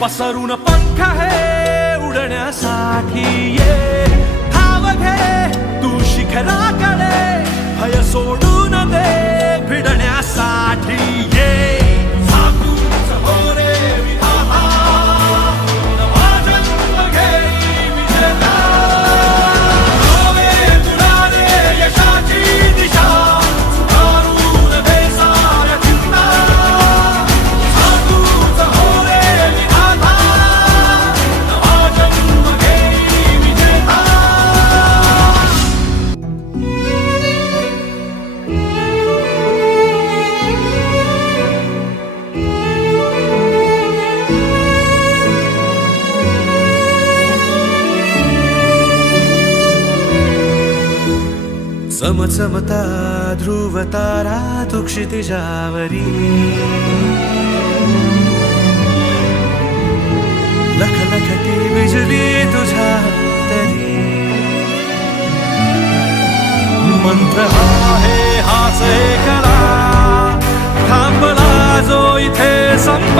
पसरून पंख हे उडण्यासाठी ये धाव घे तू शिखराकडे भय सोडून दे भिडण्यासाठी ये झाकून समोरे विधाता नवा जन्म घेई विजेता नवे तुलारे यशाची दिशा सुधारून दे साऱ्या चिंता झाकून समोरे विधाता नवा जन्म घेई विजेता चमचमता ध्रुव तारा तू क्षितिजावरी लखलखती बिजली तुझ्या तरी मंत्र आहे हाच एकला थांबला जो इथे संप